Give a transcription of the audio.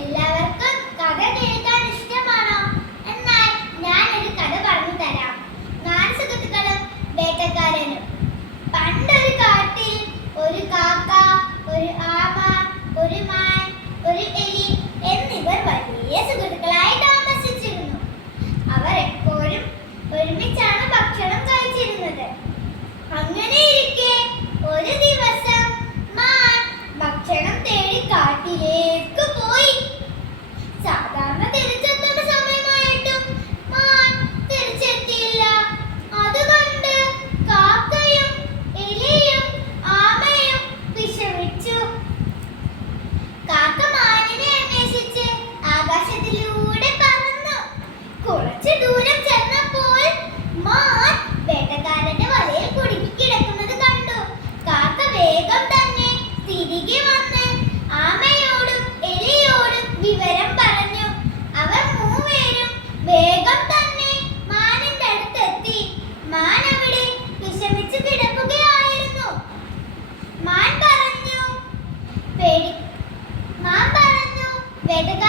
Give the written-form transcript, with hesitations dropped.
എല്ലാവർക്കും കഥ കേൾക്കാൻ ഇഷ്ടമാണോ? എന്നാൽ ഞാൻ ഒരു കഥ പറഞ്ഞു തരാം. നാല് സുഹൃത്തുക്കളും വേട്ടക്കാരനും. പണ്ടൊരു കാട്ടിൽ ഒരു കാക്ക, ഒരു ആമ, ഒരു മാൻ, ഒരു എലി എന്നിവർ വലിയ സുഹൃത്തുക്കളായി താമസിച്ചിരുന്നു. അവർ എപ്പോഴും ഒരുമിച്ചാണ് ഭക്ഷണം കഴിച്ചിരുന്നത്. അങ്ങനെയിരിക്കെ ഒരു ദിവസം മാൻ ഭക്ഷണം തേടി കാട്ടിലേക്ക് പോയി. സാധാരണ തിരിച്ചെത്തേണ്ട സമയമായിട്ടും മാൻ തിരിച്ചെത്തിയില്ല. അതുകൊണ്ട് കാക്കയും എലിയും ആമയും വിഷമിച്ചു. കാക്ക മാനിനെ അന്വേഷിച്ച് ആകാശത്തിലൂടെ പറന്നു. കുറച്ചു ദൂരം ചെന്നപ്പോൾ മാൻ വേട്ടക്കാരന്റെ വലയിൽ കുടുങ്ങി കിടക്കുന്നത് കണ്ടു. കാക്ക വേഗം തന്നെ തിരികെ വന്ന് ആമയോടും എലിയോടും വിവരം പറഞ്ഞു. അവർ മൂവരും വേഗം തന്നെ മാനിന്റെ അടുത്തെത്തി. മാൻ അവിടെ വിഷമിച്ച് കിടക്കുകയായിരുന്നു. മാൻ പറഞ്ഞു വേട്ടക്കാരൻ